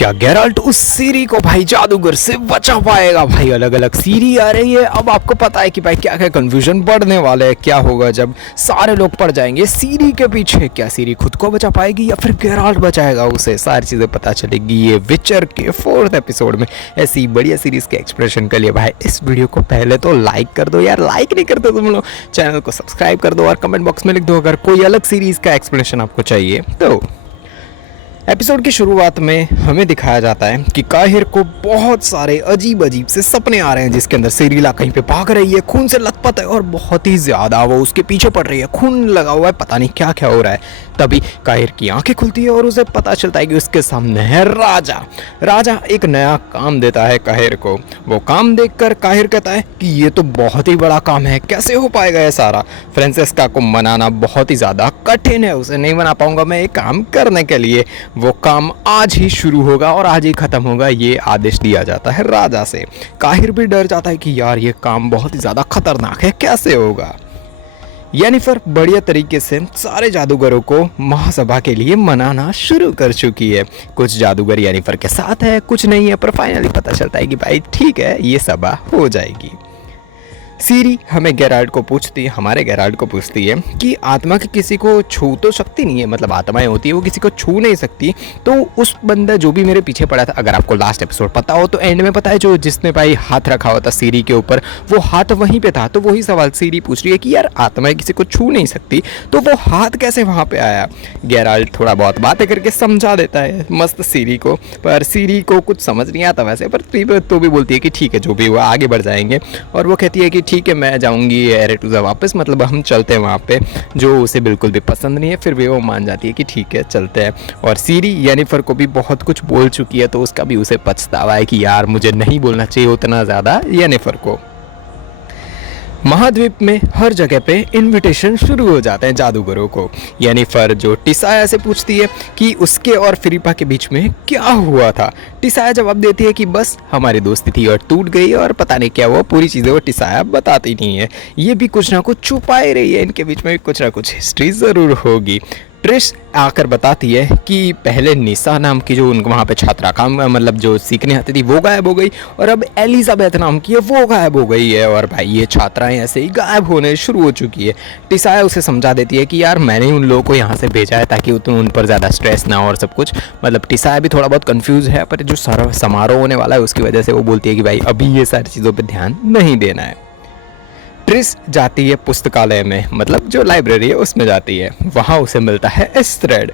क्या गेराल्ट उस सीरी को भाई जादूगर से बचा पाएगा? भाई अलग अलग सीरी आ रही है। अब आपको पता है कि भाई क्या क्या कंफ्यूजन बढ़ने वाला है। क्या होगा जब सारे लोग पड़ जाएंगे सीरी के पीछे? क्या सीरी खुद को बचा पाएगी या फिर गेराल्ट बचाएगा उसे? सारी चीज़ें पता चलेगी ये विचर के 4th एपिसोड में। ऐसी बढ़िया सीरीज के एक्सप्रेशन के लिए भाई इस वीडियो को पहले तो लाइक कर दो यार। लाइक नहीं करते तुम लोग, चैनल को सब्सक्राइब कर दो और कमेंट बॉक्स में लिख दो अगर कोई अलग सीरीज का एक्सप्लेनेशन आपको चाहिए तो। एपिसोड की शुरुआत में हमें दिखाया जाता है कि काहिर को बहुत सारे अजीब अजीब से सपने आ रहे हैं जिसके अंदर सिरिला कहीं पे भाग रही है, खून से लथपथ है और बहुत ही ज़्यादा वो उसके पीछे पड़ रही है, खून लगा हुआ है, पता नहीं क्या क्या हो रहा है। तभी काहिर की आंखें खुलती है और उसे पता चलता है कि उसके सामने है राजा। राजा एक नया काम देता है काहिर को। वो काम देखकर काहिर कहता है कि ये तो बहुत ही बड़ा काम है, कैसे हो पाएगा ये सारा? फ्रांसेस्का को मनाना बहुत ही ज़्यादा कठिन है, उसे नहीं मना पाऊंगा मैं ये काम करने के लिए। वो काम आज ही शुरू होगा और आज ही खत्म होगा, ये आदेश दिया जाता है राजा से। काहिर भी डर जाता है कि यार ये काम बहुत ही ज़्यादा खतरनाक है, कैसे होगा? येनिफर बढ़िया तरीके से सारे जादूगरों को महासभा के लिए मनाना शुरू कर चुकी है। कुछ जादूगर येनिफर के साथ है, कुछ नहीं है, पर फाइनली पता चलता है कि भाई ठीक है ये सभा हो जाएगी। सीरी हमें गेराल्ट को पूछती है, हमारे गेराल्ट को पूछती है कि आत्मा की किसी को छू तो सकती नहीं है, मतलब आत्माएं होती है वो किसी को छू नहीं सकती। तो उस बंदा जो भी मेरे पीछे पड़ा था, अगर आपको लास्ट एपिसोड पता हो तो एंड में पता है जो जिसने भाई हाथ रखा हुआ था सीरी के ऊपर, वो हाथ वहीं पे था। तो वही सवाल सीरी पूछ रही है कि यार आत्माएं किसी को छू नहीं सकती तो वो हाथ कैसे वहाँ पे आया? गेराल्ट थोड़ा बहुत बातें करके समझा देता है मस्त सीरी को, पर सीरी को कुछ समझ नहीं आता वैसे, पर तो भी बोलती है कि ठीक है जो भी हुआ आगे बढ़ जाएंगे। और वो कहती है कि ठीक है मैं जाऊंगी एरेटूजा वापस, मतलब हम चलते हैं वहाँ पे, जो उसे बिल्कुल भी पसंद नहीं है। फिर भी वो मान जाती है कि ठीक है चलते हैं। और सीरी येनिफर को भी बहुत कुछ बोल चुकी है तो उसका भी उसे पछतावा है कि यार मुझे नहीं बोलना चाहिए उतना ज़्यादा येनिफर को। महाद्वीप में हर जगह पे इनविटेशन शुरू हो जाते हैं जादूगरों को। येनिफर जो टिसाया से पूछती है कि उसके और फिरिपा के बीच में क्या हुआ था। टिसाया जवाब देती है कि बस हमारी दोस्ती थी और टूट गई और पता नहीं क्या हुआ, पूरी चीज़ें वो टिसाया बताती नहीं है। ये भी कुछ ना कुछ छुपा ही रही है, इनके बीच में भी कुछ ना कुछ हिस्ट्री ज़रूर होगी। ट्रिश आकर बताती है कि पहले निसा नाम की जो उनको वहाँ पे छात्रा काम मतलब जो सीखने आती थी वो गायब हो गई और अब एलिजाबेथ नाम की है वो गायब हो गई है। और भाई ये छात्राएं ऐसे ही गायब होने शुरू हो चुकी है। टिसाया उसे समझा देती है कि यार मैंने उन लोगों को यहाँ से भेजा है ताकि उन पर ज़्यादा स्ट्रेस ना हो और सब कुछ। मतलब टिसाया भी थोड़ा बहुत कन्फ्यूज़ है, पर जो सारा समारोह होने वाला है उसकी वजह से वो बोलती है कि भाई अभी ये सारी चीज़ों पर ध्यान नहीं देना है। ट्रिस जाती है पुस्तकालय में, मतलब जो लाइब्रेरी है उसमें जाती है। वहाँ उसे मिलता है एस्ट्रेड।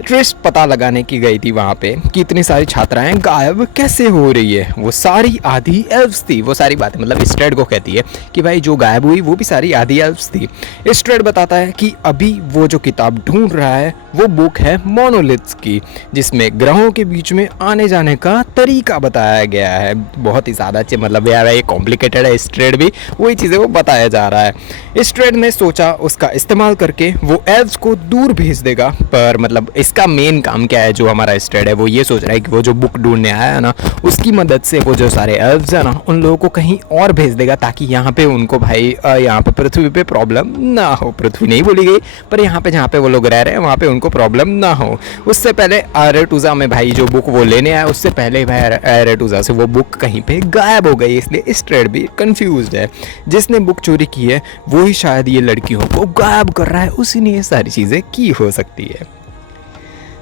ट्रिस पता लगाने की गई थी वहाँ पे कि इतनी सारी छात्राएं गायब कैसे हो रही है। वो सारी आधी एल्फ्स थी, वो सारी बातें मतलब एस्ट्रेड को कहती है कि भाई जो गायब हुई वो भी सारी आधी एल्फ्स थी। एस्ट्रेड बताता है कि अभी वो जो किताब ढूंढ रहा है वो बुक है मोनोलिथ्स की, जिसमें ग्रहों के बीच में आने जाने का तरीका बताया गया है। बहुत ही ज़्यादा मतलब यार ये कॉम्प्लिकेटेड है, एस्ट्रेड भी वही चीज़ें वो बताया जा रहा है। एस्ट्रेड ने सोचा उसका इस्तेमाल करके वो एल्फ्स को दूर भेज देगा, पर मतलब इसका मेन काम क्या है? जो हमारा एस्ट्रेड है वो ये सोच रहा है कि वो जो बुक ढूंढने आया है ना उसकी मदद से वो जो सारे एल्फ्स है ना उन लोगों को कहीं और भेज देगा ताकि यहाँ पे उनको भाई यहाँ पे पृथ्वी पे प्रॉब्लम ना हो। पृथ्वी नहीं बोली गई पर यहाँ पे जहाँ पे वो लोग रह रहे हैं वहाँ पे उनको प्रॉब्लम ना हो। उससे पहले एरेटूजा में भाई जो बुक वो लेने आया उससे पहले भाई एरेटूजा से वो बुक कहीं पे गायब हो गई, इसलिए एस्ट्रेड भी कंफ्यूज्ड है। जिसने बुक चोरी की है वो ही शायद ये लड़कियों को गायब कर रहा है, उसी ने ये सारी चीज़ें की हो सकती है।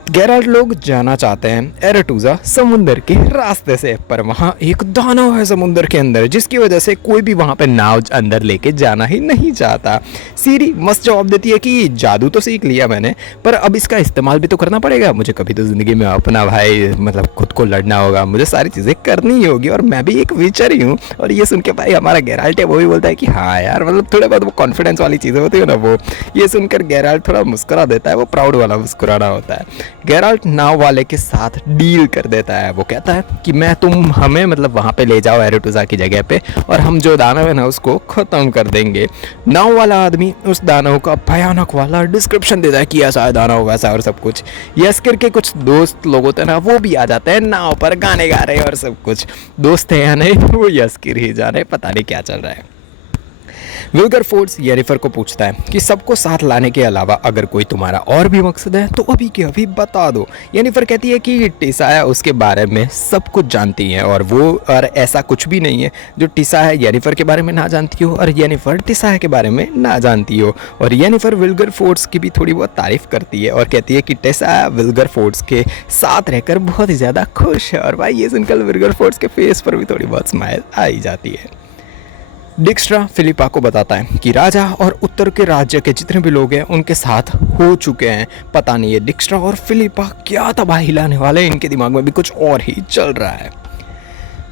गेराल्ट लोग जाना चाहते हैं एरेटूजा समुंदर के रास्ते से, पर वहाँ एक दानव है समुंदर के अंदर जिसकी वजह से कोई भी वहाँ पे नाव अंदर लेके जाना ही नहीं चाहता। सीरी मस्त जवाब देती है कि जादू तो सीख लिया मैंने, पर अब इसका इस्तेमाल भी तो करना पड़ेगा। मुझे कभी तो ज़िंदगी में अपना भाई मतलब खुद को लड़ना होगा, मुझे सारी चीज़ें करनी ही होगी और मैं भी एक विचर ही हूँ। और ये सुन के भाई हमारा गेराल्ट है वो भी बोलता है कि हाँ यार, मतलब थोड़े बहुत वो कॉन्फिडेंस वाली चीज़ें होती है ना, वो ये सुनकर गेराल्ट थोड़ा मुस्कुरा देता है, वो प्राउड वाला मुस्कुराना होता है। गेराल्ट नाव वाले के साथ डील कर देता है। वो कहता है कि तुम हमें मतलब वहाँ पे ले जाओ एरेटूजा की जगह पे और हम जो दानव है ना उसको ख़त्म कर देंगे। नाव वाला आदमी उस दानव का भयानक वाला डिस्क्रिप्शन देता है कि ऐसा है दानव वैसा और सब कुछ। यस्कर के कुछ दोस्त लोग होते हैं ना वो भी आ जाते हैं नाव पर, गाने गा रहे हैं और सब कुछ। दोस्त है या नहीं वो यस्कर ही जाने, पता नहीं क्या चल रहा है। विल्गर फोर्ड्स येनिफर को पूछता है कि सबको साथ लाने के अलावा अगर कोई तुम्हारा और भी मकसद है तो अभी के अभी बता दो। येनिफर कहती है कि टिसाया उसके बारे में सब कुछ जानती है और ऐसा कुछ भी नहीं है जो टिसाया येनिफर के बारे में ना जानती हो और येनिफर टिसाया के बारे में ना जानती हो। और येनिफर विल्गर फोर्ड्स की भी थोड़ी बहुत तारीफ करती है और कहती है कि टिसाया विल्गर फोर्ड्स के साथ रहकर बहुत ही ज़्यादा खुश है। और भाई ये सुनकर विल्गर फोर्ड्स के फेस पर भी थोड़ी बहुत स्माइल आई जाती है। डिक्स्ट्रा फिलिपा को बताता है कि राजा और उत्तर के राज्य के जितने भी लोग हैं उनके साथ हो चुके हैं। पता नहीं है डिक्स्ट्रा और फिलिपा क्या तबाही लाने वाले हैं, इनके दिमाग में भी कुछ और ही चल रहा है।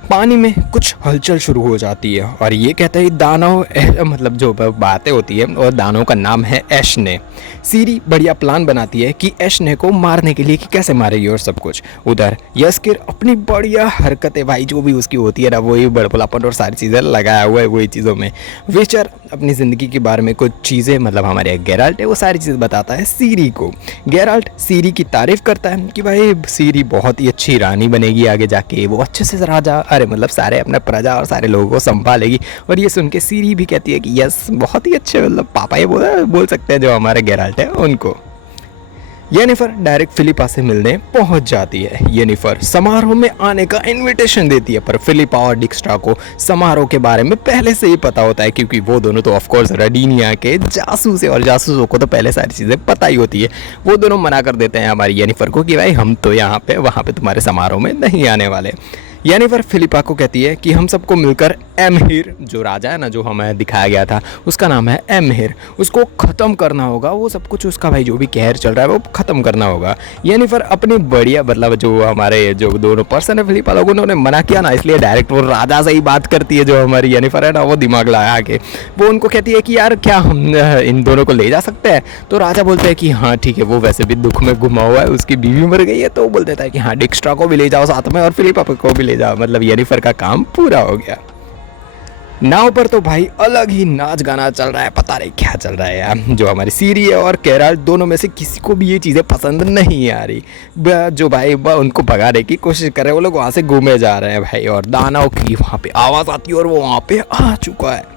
पानी में कुछ हलचल शुरू हो जाती है और ये कहते हैं दानव मतलब जो बातें होती है और दानव का नाम है एशने। सीरी बढ़िया प्लान बनाती है कि एशने को मारने के लिए कि कैसे मारेगी और सब कुछ। उधर यस्किर अपनी बढ़िया हरकतें भाई जो भी उसकी होती है ना वही बड़बड़ापन और सारी चीज़ें लगाया हुआ है वही चीज़ों में। विचर अपनी ज़िंदगी के बारे में कुछ चीज़ें मतलब हमारे गेराल्ट है वो सारी चीज़ें बताता है सीरी को। गेराल्ट सीरी की तारीफ़ करता है कि भाई सीरी बहुत ही अच्छी रानी बनेगी आगे जाके, वो अच्छे से राजा अरे मतलब सारे अपने प्रजा और सारे लोगों को संभालेगी। और ये सुन के सीरी भी कहती है कि यस बहुत ही अच्छे मतलब पापा ये बोल सकते हैं जो हमारे गेराल्ट है उनको। येनिफर डायरेक्ट फिलिपा से मिलने पहुंच जाती है। येनिफर समारोह में आने का इनविटेशन देती है पर फिलिपा और डिक्स्ट्रा को समारोह के बारे में पहले से ही पता होता है क्योंकि वो दोनों तो ऑफ कोर्स रडीनिया के जासूस है और जासूसों को तो पहले सारी चीज़ें पता ही होती है। वो दोनों मना कर देते हैं हमारी येनिफर को कि भाई हम तो यहाँ पे वहाँ पे तुम्हारे समारोह में नहीं आने वाले। येनिफर फिलिपा को कहती है कि हम सबको मिलकर एमहिर जो राजा है ना जो हमें दिखाया गया था उसका नाम है एमहिर, उसको ख़त्म करना होगा। वो सब कुछ उसका भाई जो भी कहर चल रहा है वो ख़त्म करना होगा। येनिफर अपनी बढ़िया मतलब जो हमारे जो दोनों पर्सन है फिलिपा लोगों ने मना किया ना इसलिए डायरेक्ट वो राजा से ही बात करती है। जो हमारी येनिफर है ना वो दिमाग लगा के वो उनको कहती है कि यार क्या हम इन दोनों को ले जा सकते हैं। तो राजा बोलते हैं कि हाँ ठीक है, वो वैसे भी दुख में घुमा हुआ है, उसकी बीवी मर गई है। तो वो बोल देता है कि हाँ डिक्स्ट्रा को भी ले जाओ साथ में और फिलिपा को भी ले जाओ। मतलब येनिफर का काम पूरा हो गया। नाव पर तो भाई अलग ही नाच गाना चल रहा है, पता नहीं क्या चल रहा है यार। जो हमारी सीरी है और केरल दोनों में से किसी को भी ये चीज़ें पसंद नहीं आ रही। जो भाई उनको भगाने की कोशिश कर रहे हैं वो लोग वहाँ से घूमे जा रहे हैं भाई। और दानव की वहाँ पे आवाज़ आती है और वो वहाँ पे आ चुका है।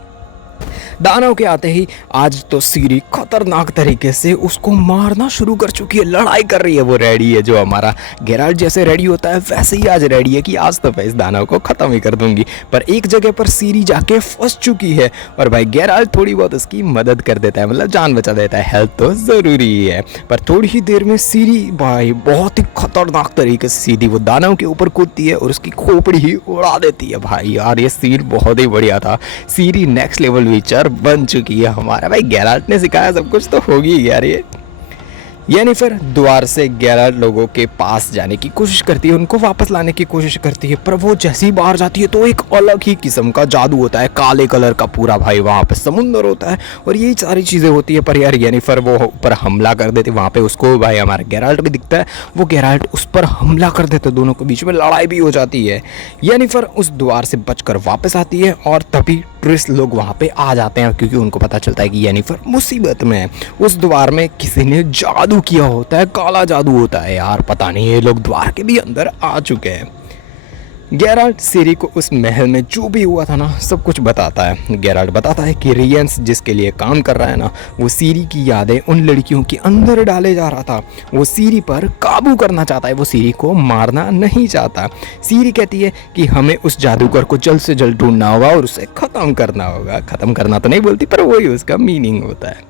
दानव के आते ही आज तो सीरी खतरनाक तरीके से उसको मारना शुरू कर चुकी है, लड़ाई कर रही है। वो रेडी है, जो हमारा गेराल्ट जैसे रेडी होता है वैसे ही आज रेडी है कि आज तो मैं इस दानव को ख़त्म ही कर दूंगी। पर एक जगह पर सीरी जाके फंस चुकी है और भाई गेराल्ट थोड़ी बहुत उसकी मदद कर देता है, मतलब जान बचा देता है। हेल्थ तो ज़रूरी ही है। पर थोड़ी ही देर में सीरी भाई बहुत ही खतरनाक तरीके से सीधी वो दानव के ऊपर कूदती है और उसकी खोपड़ी ही उड़ा देती है। भाई यार ये सीन बहुत ही बढ़िया था। सीरी नेक्स्ट लेवल विचर बन चुकी है हमारा। भाई गेराल्ट ने सिखाया सब कुछ तो होगी यार ये। येनिफर द्वार से गेराल्ट लोगों के पास जाने की कोशिश करती है, उनको वापस लाने की कोशिश करती है। पर वो जैसे ही बाहर जाती है तो एक अलग ही किस्म का जादू होता है, काले कलर का पूरा भाई वहाँ पे समुंदर होता है और यही सारी चीज़ें होती है। पर यार येनिफर वो ऊपर हमला कर देती है। वहाँ पे उसको भाई हमारा गेराल्ट भी दिखता है, वो गेराल्ट उस पर हमला कर देते, दोनों के बीच में लड़ाई भी हो जाती है। येनिफर उस द्वार से बचकर वापस आती है और तभी टूरिस्ट लोग वहाँ पे आ जाते हैं क्योंकि उनको पता चलता है कि येनिफर मुसीबत में है। उस द्वार में किसी ने जादू किया होता है, काला जादू होता है यार, पता नहीं ये लोग द्वार के भी अंदर आ चुके हैं। गेराल्ट सीरी को उस महल में जो भी हुआ था ना सब कुछ बताता है। गेराल्ट बताता है कि रियंस जिसके लिए काम कर रहा है ना वो सीरी की यादें उन लड़कियों के अंदर डाले जा रहा था। वो सीरी पर काबू करना चाहता है, वो सीरी को मारना नहीं चाहता। सीरी कहती है कि हमें उस जादूगर को जल्द से जल्द ढूंढना होगा और उसे ख़त्म करना होगा। ख़त्म करना तो नहीं बोलती पर वही उसका मीनिंग होता है।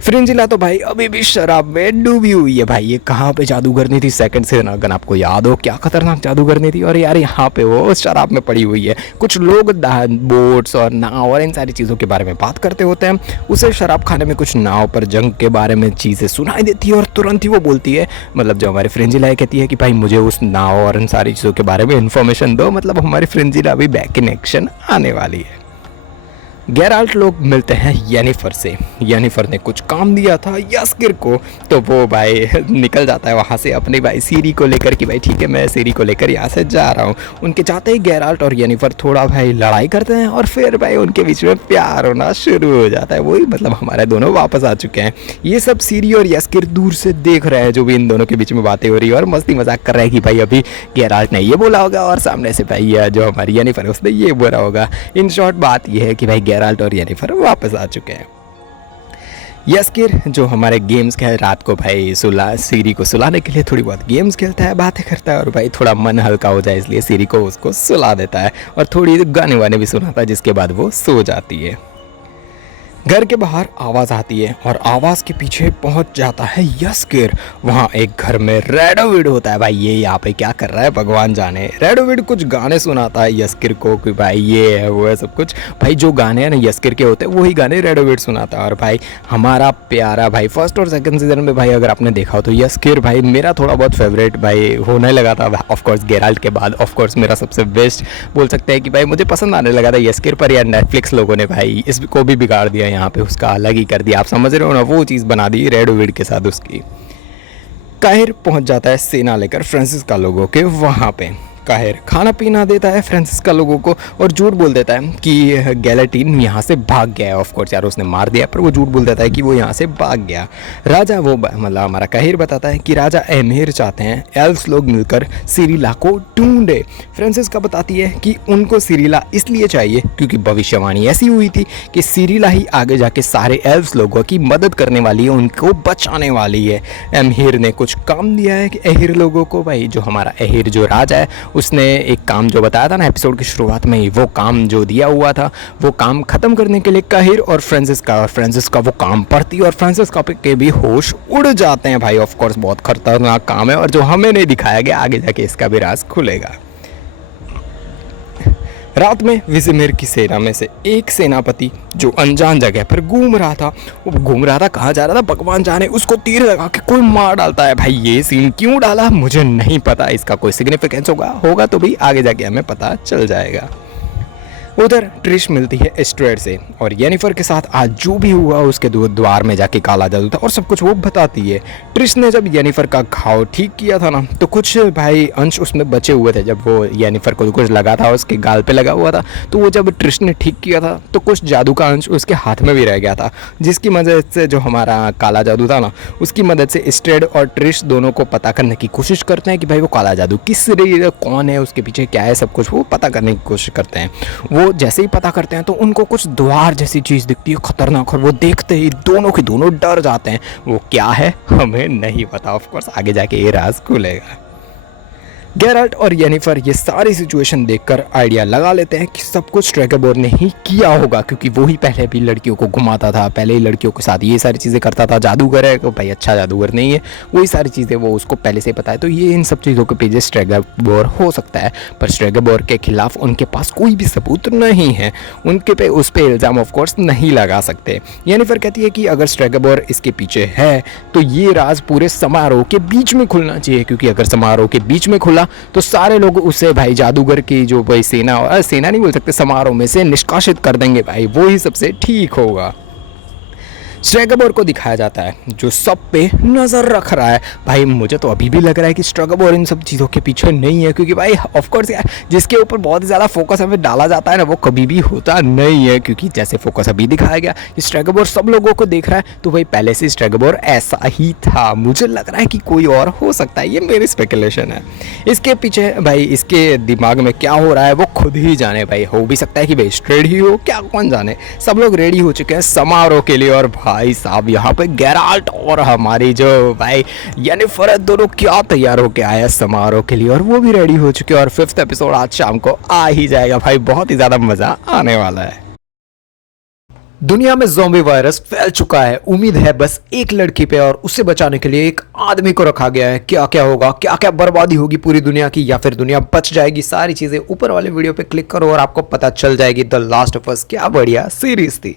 फ्रिंजिला तो भाई अभी भी शराब में डूबी हुई है। भाई ये कहाँ पे जादूगरनी थी सेकंड से, अगर आपको याद हो क्या खतरनाक जादूगरनी थी। और यार यहाँ पे वो शराब में पड़ी हुई है। कुछ लोग बोट्स और नाव और इन सारी चीज़ों के बारे में बात करते होते हैं। उसे शराब खाने में कुछ नाव पर जंग के बारे में चीज़ें सुनाई देती है और तुरंत ही वो बोलती है, मतलब जो हमारी फ्रिंजिला कहती है कि भाई मुझे उस नाव और इन सारी चीज़ों के बारे में इन्फॉर्मेशन दो। मतलब हमारी फ्रिंजिला अभी बैक इन एक्शन आने वाली है। गेराल्ट लोग मिलते हैं येनिफर से। येनिफर ने कुछ काम दिया था यस्किर को, तो वो भाई निकल जाता है वहाँ से अपने भाई सीरी को लेकर कि भाई ठीक है मैं सीरी को लेकर यहाँ से जा रहा हूँ। उनके जाते ही गेराल्ट और येनिफर थोड़ा भाई लड़ाई करते हैं और फिर भाई उनके बीच में प्यार होना शुरू हो जाता है। वही मतलब हमारे दोनों वापस आ चुके हैं। ये सब सीरी और यस्किर दूर से देख रहे हैं जो भी इन दोनों के बीच में बातें हो रही है और मस्ती मजाक कर रहे हैं कि भाई अभी गेराल्ट ने ये बोला होगा और सामने से भाई जो हमारी येनिफर है उसने ये बोला होगा। इन शॉर्ट बात ये है कि भाई गेराल्ट और येनिफर वापस आ चुके हैं। यस्किर जो हमारे गेम्स के रात को भाई सीरी को सुलाने के लिए थोड़ी बहुत गेम्स खेलता है, बातें करता है और भाई थोड़ा मन हल्का हो जाए इसलिए सीरी को उसको सुला देता है और थोड़ी गाने वाने भी सुनाता है, जिसके बाद वो सो जाती है। घर के बाहर आवाज़ आती है और आवाज़ के पीछे पहुंच जाता है यस्किर। वहाँ एक घर में रेडोविड होता है। भाई ये यहाँ पे क्या कर रहा है भगवान जाने। रेडोविड कुछ गाने सुनाता है यस्किर को कि भाई ये है वो है सब कुछ। भाई जो गाने हैं ना यस्किर के होते हैं वही गाने रेडोविड सुनाता है। और भाई हमारा प्यारा भाई फर्स्ट और सेकंड सीजन में भाई अगर आपने देखा हो तो यस्किर भाई मेरा थोड़ा बहुत फेवरेट भाई होने लगा था। ऑफकोर्स गेराल्ट के बाद ऑफकोर्स मेरा सबसे बेस्ट बोल सकते हैं कि भाई मुझे पसंद आने लगा था यस्किर, पर यार नेटफ्लिक्स लोगों ने भाई इसको भी बिगाड़ दिया, यहाँ पे उसका अलग ही कर दिया। आप समझ रहे हो ना, वो चीज़ बना दी रेडोविड के साथ उसकी। काहिर पहुंच जाता है सेना लेकर फ्रांसिस्का लोगों के वहाँ पे। काहिर खाना पीना देता है फ्रांसिस्का लोगों को और झूठ बोल देता है कि गैलेटिन यहाँ से भाग गया है। ऑफकोर्स यार उसने मार दिया, पर वो झूठ बोल देता है कि वो यहाँ से भाग गया। राजा वो मतलब हमारा काहिर बताता है कि राजा एमहेर चाहते हैं एल्व्स लोग मिलकर सिरिला को ढूंढे। फ्रांसिस्का बताती है कि उनको सिरिला इसलिए चाहिए क्योंकि भविष्यवाणी ऐसी हुई थी कि सिरिला ही आगे जाके सारे एल्व्स लोगों की मदद करने वाली है, उनको बचाने वाली है। एमहेर ने कुछ काम दिया है कि एहिर लोगों को। भाई जो हमारा एहिर जो राजा है उसने एक काम जो बताया था ना एपिसोड की शुरुआत में ही, वो काम जो दिया हुआ था वो काम खत्म करने के लिए काहिर और फ्रांसिस्का वो काम पड़ती है और फ्रांसिस्का के भी होश उड़ जाते हैं। भाई ऑफ कोर्स बहुत खतरनाक काम है और जो हमें नहीं दिखाया गया, आगे जाके इसका भी राज खुलेगा। रात में विजिमिर की सेना में से एक सेनापति जो अनजान जगह पर घूम रहा था, वो घूम रहा था कहाँ जा रहा था भगवान जाने, उसको तीर लगा के कोई मार डालता है। भाई ये सीन क्यों डाला मुझे नहीं पता, इसका कोई सिग्निफिकेंस होगा तो भी आगे जाके हमें पता चल जाएगा। उधर ट्रिश मिलती है एस्ट्रेड से और येनिफर के साथ आज जो भी हुआ उसके द्वार में जाके काला जादू था और सब कुछ वो बताती है। ट्रिश ने जब येनिफर का घाव ठीक किया था ना तो कुछ भाई अंश उसमें बचे हुए थे। जब वो येनिफर को कुछ लगा था उसके गाल पे लगा हुआ था, तो वो जब ट्रिश ने ठीक किया था तो कुछ जादू का अंश उसके हाथ में भी रह गया था, जिसकी मदद से जो हमारा काला जादू था ना उसकी मदद से एस्ट्रेड और ट्रिश दोनों को पता करने की कोशिश करते हैं कि भाई वो काला जादू किस कौन है, उसके पीछे क्या है, सब कुछ वो पता करने की कोशिश करते हैं। वो जैसे ही पता करते हैं तो उनको कुछ द्वार जैसी चीज़ दिखती है खतरनाक, और वो देखते ही दोनों के दोनों डर जाते हैं। वो क्या है हमें नहीं पता, ऑफ कोर्स आगे जाके ये राज खुलेगा। गेराल्ट और येनिफर ये सारी सिचुएशन देखकर आइडिया लगा लेते हैं कि सब कुछ स्ट्रेगोर ने ही किया होगा, क्योंकि वो ही पहले भी लड़कियों को घुमाता था, पहले ही लड़कियों के साथ ये सारी चीज़ें करता था। जादूगर है तो भाई अच्छा जादूगर नहीं है, वही सारी चीज़ें वो उसको पहले से पता है। तो ये इन सब चीज़ों के पीछे स्ट्रेगोर हो सकता है, पर स्ट्रेगोर के खिलाफ उनके पास कोई भी सबूत नहीं है, उनके पे उस पर इल्ज़ाम ऑफकोर्स नहीं लगा सकते। येनिफर कहती है कि अगर स्ट्रेगोर इसके पीछे है तो ये राज पूरे समारोह के बीच में खुलना चाहिए, क्योंकि अगर समारोह के बीच में खुला तो सारे लोग उसे भाई जादूगर की जो भाई सेना नहीं बोल सकते, समारोह में से निष्कासित कर देंगे। भाई वो ही सबसे ठीक होगा। स्ट्रेगोर को दिखाया जाता है जो सब पे नज़र रख रहा है। भाई मुझे तो अभी भी लग रहा है कि स्ट्रेगोर इन सब चीज़ों के पीछे नहीं है, क्योंकि भाई ऑफकोर्स यार जिसके ऊपर बहुत ही ज़्यादा फोकस हमें डाला जाता है ना वो कभी भी होता नहीं है, क्योंकि जैसे फोकस अभी दिखाया गया कि स्ट्रेगोर सब लोगों को देख रहा है, तो भाई पहले से स्ट्रेगोर ऐसा ही था। मुझे लग रहा है कि कोई और हो सकता है, ये मेरी स्पेकुलेशन है। इसके पीछे भाई इसके दिमाग में क्या हो रहा है वो खुद ही जाने। भाई हो भी सकता है कि भाई स्ट्रेड ही हो, क्या कौन जाने। सब लोग रेडी हो चुके हैं समारोह के लिए, और भाई साहब यहाँ पे गेराल्ट और हमारी जो भाई येनिफर दोनों क्या तैयार होके आए समारोह के लिए, और वो भी रेडी हो चुके हैं। और 5th एपिसोड आज शाम को आ ही जाएगा। भाई बहुत ही ज्यादा मजा आने वाला है। दुनिया में ज़ॉम्बी वायरस फैल चुका है, उम्मीद है बस एक लड़की पे, और उसे बचाने के लिए एक आदमी को रखा गया है। क्या क्या होगा, क्या क्या बर्बादी होगी पूरी दुनिया की, या फिर दुनिया बच जाएगी, सारी चीजें ऊपर वाले वीडियो पे क्लिक करो और आपको पता चल जाएगी। द लास्ट ऑफ अस क्या बढ़िया सीरीज थी।